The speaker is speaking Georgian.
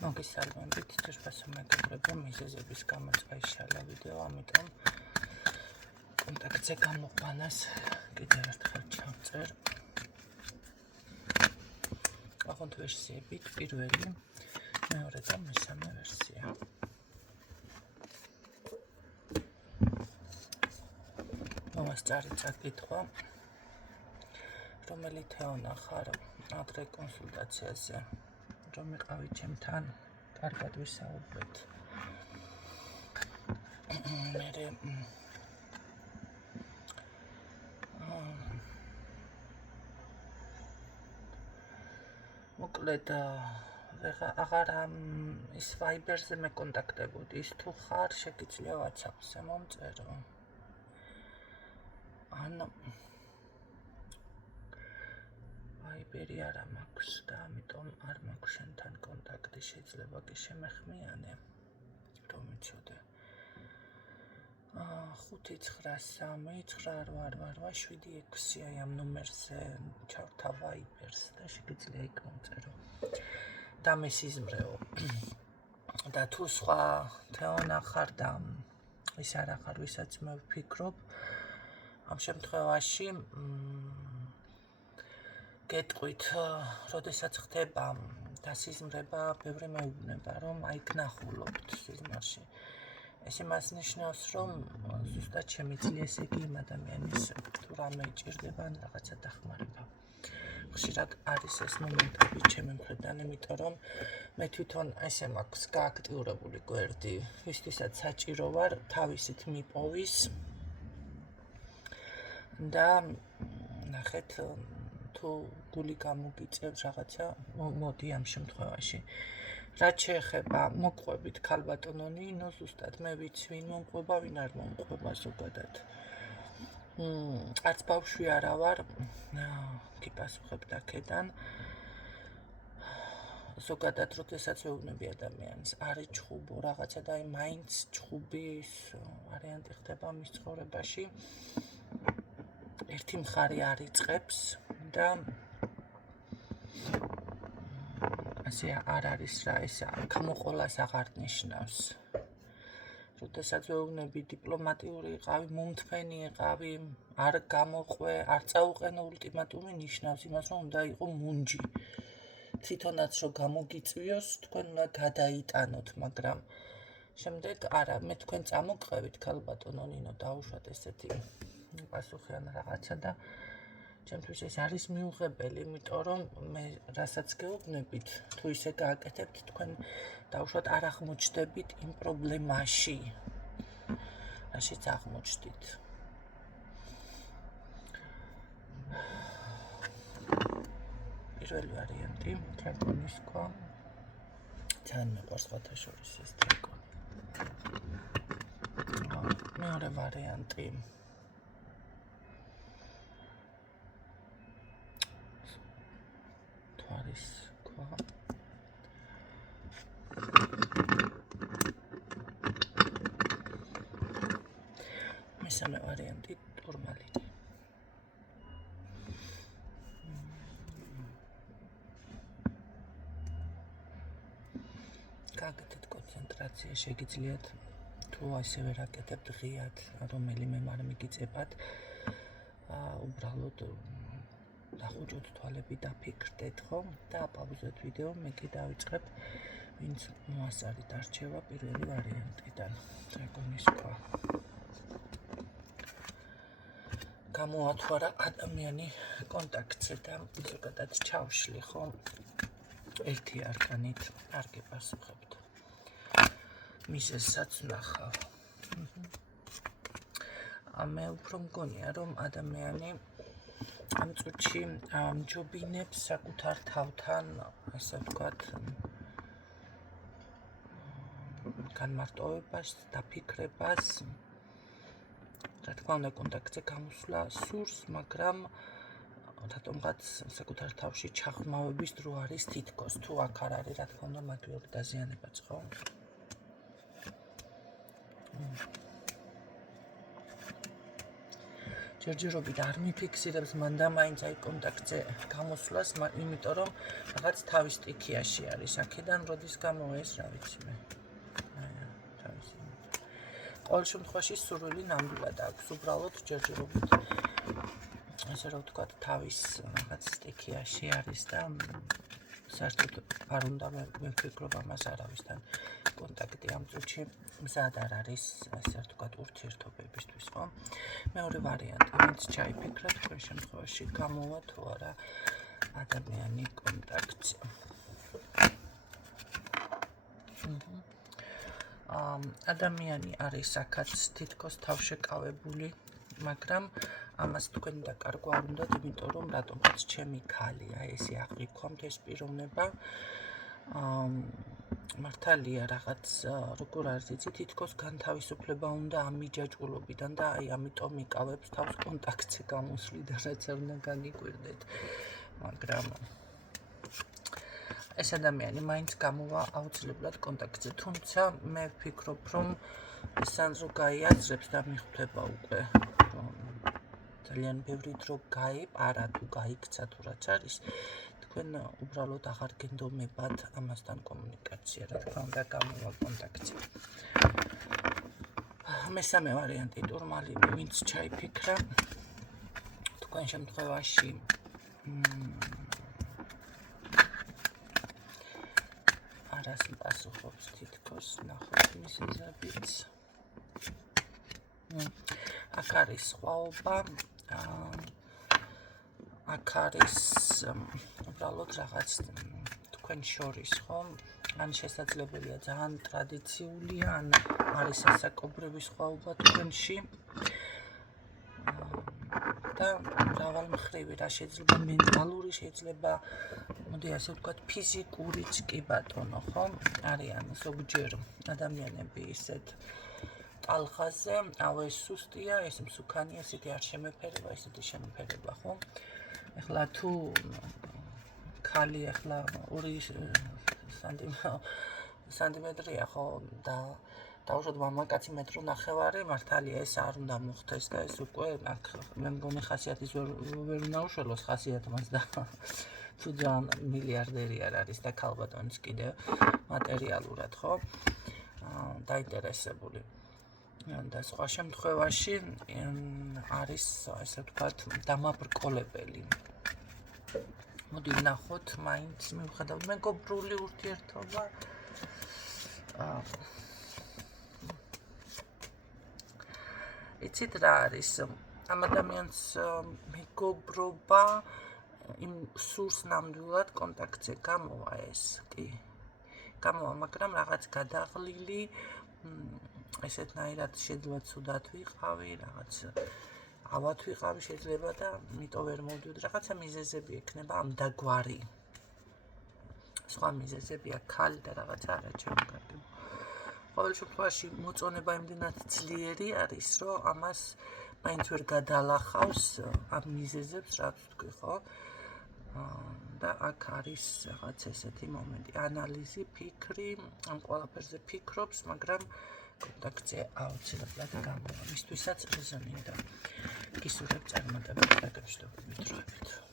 მოგესალმებით, ჯერბასო მეგობრებო, მიზეზების გამო წაიშალა ვიდეო, ამიტომ კონტაქტზე გამოყვანას კიდევ ერთხელ ჩავწერ. აღონთ ვერსიებით, პირველი, მეორე და მესამე ვერსია. მომასწარი წაკითხვა, რომელი თეონა ხარ ადრე კონსულტაციაზე, რომ იყავი ჩემთან, კარგად ვისაუბრეთ. მოკლედ აღარ ის ვაიბერზე მეკონტაქტებოდი, ის თუ ხარ, შეგიძლია ვატსაპზე მომწერო. ან ვაიბერი არა მაქვს და ამიტომ არ მაქვს შენთან კონტაქტი, შეიძლება კი შემეხმიანე, რომ იცოდე. 593988876 აი ამ ნომერზე ჩავთავ ვაიბერს და შეგიძლია იქ მომწერო. და მესიზმრეო. და თუ სხვა თეონა ხარ და ის არ ახარ, ვისაც მე ვფიქრობ, ამ შემთხვევაში გეტყვით, როდესაც ხდება დასიზმრება, ბევრი მეუბნება, რომ აიქ ნახულობთ სიზმარში. ეს იმას ნიშნავს, რომ ზუსტად შემიძლია ესე იგი იმ ადამიანის თუ რამე ჭირდება, ან რაღაცა დახმარება. ხშირად არის ეს მომენტები ჩემი მხრიდან, იმიტომ რომ მე თვითონ ესე მაქვს გააქტიურებული გვერდი, ვისთვისაც საჭირო ვარ, თავისით მიპოვის და ნახეთ, თუ გული გამოგიწევს რაღაცა, მოდი ამ შემთხვევაში. რაც შეეხება მოგყვებით ქალბატონონი, ნუ ზუსტად მე ვიცი, ვინ მომყვება, ვინ არ მომყვება ზოგადად. არც ბავშვი არა ვარ, გიპასუხებ აქედან. ზოგადად, როდესაც ვეუბნები ადამიანს, არის ჩხუბო რაღაცა და აი მაინც ჩხუბის ვარიანტი ხდება მის ცხოვრებაში. ერთი მხარე არ იწყებს და ასე არ არის რა, ეს გამოყოლას აღარ ნიშნავს. როდესაც ვეუბნები დიპლომატიური იყავი, მომთმენი იყავი, არ გამოყვე, არ წაუყენო ულტიმატუმი, ნიშნავს იმას, რომ უნდა იყო მუნჯი. თვითონაც რომ გამოგიწვიოს, თქვენ უნდა გადაიტანოთ, მაგრამ შემდეგ არა, მე თქვენ წამოგყევით ქალბატონო ნინო, დაუშვათ ესეთი პასუხი ან რაღაცა და ჩემთვის ეს არის მიუღებელი, იმიტომ რომ მე რასაც გეუბნებით, თუ ისე გააკეთებთ, თქვენ დაუშვათ არ აღმოჩნდებით იმ პრობლემაში, რაშიც აღმოჩნდით. პირველი ვარიანტი, დრაკონის ქვა. ძალიან მეყვარს სხვათა შორის ეს დრაკონი. მეორე ვარიანტი. თვარის ქვა. მესამე ვარიანტი, ტურმალინი. გაკეთეთ კონცენტრაცია, შეგიძლიათ თუ ასევე რაკეთებთ ღიად, რომელიმე არ მიგიწებათ, უბრალოდ დახუჭოთ თვალები, დაფიქრდეთ, ხო? და აპაუზეთ ვიდეო, მე კი დავიწყებ, ვინც მოასწარი დარჩევა პირველი ვარიანტიდან, დრაკონის ქვა. გამოათვარა ადამიანი კონტაქტზე და ზოგადად ჩავშლი, ხო? ერთი არკანით არ გეპასუხებთ. მიზეზსაც ვნახავ. მე უფრო მგონია, რომ ადამიანი ამ წუთში ამჯობინებს საკუთარ თავთან, ასე ვთქვათ, განმარტოვებას, დაფიქრებას, რა თქმა უნდა, კონტაქტზე გამოსვლა სურს, მაგრამ რატომღაც საკუთარ თავში ჩაღრმავების დრო არის თითქოს, თუ აქ არ არის, რა თქმა უნდა, მაგიური დაზიანებაც, ხო? ჯერჯერობით არ მიფიქსირებს მან და მაინც აი კონტაქტზე გამოსვლას, იმიტომ რომ რაღაც თავის სტიქიაში არის. აქედან როდის გამოვა ეს რა ვიცი მე. თავისი. ყოველ შემთხვევაში სურვილი ნამდვილად აქვს, უბრალოდ ჯერჯერობით ასე რომ ვთქვათ, თავის რაღაც სტიქიაში არის და საერთოდ არ უნდა მევფიქრობ ამას არავისთან კონტაქტი ამ წუთში მზად არ არის, ასე ვთქვათ, ურთიერთობებისთვის, ხო? მეორე ვარიანტი, ვინც ჩაიფიქრა, თქვენ შემთხვევაში გამოვა თუ არა ადამიანი კონტაქტზე. ადამიანი არის აქაც თითქოს თავშეკავებული, მაგრამ ამას თქვენ დაკარგვა არ უნდათ, იმიტომ რომ რატომაც ჩემი ქალია, ესე აღიქვამთ ეს პიროვნება. მართალია რაღაც როგორ არის იცი, თითქოს განთავისუფლება უნდა ამ მიჯაჭვულობიდან და აი ამიტომ იკავებს თავს კონტაქტზე გამოსვლიდან, რაც არ უნდა განიკვირდეთ. მაგრამ ეს ადამიანი მაინც გამოვა აუცილებლად კონტაქტზე, თუმცა მე ვფიქრობ, რომ სანს რო გაიაზრებს და მიხვდება უკვე, რომ ძალიან ბევრი დრო გაეპარა თუ გაიქცა თუ რაც არის, თქვენ უბრალოდ აღარ გენდომებათ ამასთან კომუნიკაცია, რა თქმა უნდა გამოვა კონტაქტზე. მესამე ვარიანტი, ტურმალი, ვინც ჩაიფიქრა, თქვენ შემთხვევაში არას პასუხობს თითქოს ნახოთ მიზეზებიც. აქ არის სხვაობა, აქ არის უბრალოდ რაღაც თქვენ შორის, ხო? ან შესაძლებელია ძალიან ტრადიციული, ან არის ასაკობრივი სხვაობა თქვენში. და მრავალმხრივი რა შეიძლება მენტალური, შეიძლება მოდი ასე ვთქვათ, ფიზიკურიც კი ბატონო, ხო? არიან ზოგჯერ ადამიანები ისეთ ტალღაზე, ეს სუსტია, ეს მსუქანია, ესეთი არ შემეფერება, ესეთი შემეფერება, ხო? ეხლა თუ ქალი ეხლა 2 სანტიმეტრია, ხო? და დაუშვათ მამაკაცი 1.5 მეტრი, მართალია ეს არ უნდა მოხდეს და ეს უკვე აქ მე მგონი ხასიათის ვერ უნაუშველოს ხასიათმაც და თუ ძალიან მილიარდერი არ არის და ქალბატონის კიდე მატერიალურად, ხო? დაინტერესებული. და სხვა შემთხვევაში არის, ასე ვთქვათ, დამაბრკოლებელი. მოდი ნახოთ, მაინც მივხვდეთ მეგობრული ურთიერთობა. იცით რა არის? ამ ადამიანს მეგობრობა იმ სურს ნამდვილად კონტაქტზე გამოვა ეს კი. გამოვა, მაგრამ რაღაც გადაღლილი, ესეთნაირად შეიძლება ცუდად ვიყავი, რაღაც ავად ვიყავი შეიძლება და მიტო ვერ მოვდივდი, რაღაცა მიზეზები ექნება ამ დაგვარი. სხვა მიზეზებია ქალი და რაღაცა არა ჩემგანი. ყოველ შემთხვევაში მოწონება იმდენად ძლიერი არის, რომ ამას მაინც ვერ გადალახავს ამ მიზეზებს, რაც ვთქვი, ხო? და აქ არის რაღაც ესეთი მომენტი, ანალიზი, ფიქრი, ამ ყველაფერზე ფიქრობს, მაგრამ კონტაქტზე აუცილებლად გამოვა. მისთვისაც ზრუნავდა. გისურვებ წარმატებებს დაკავშირებით დროებით.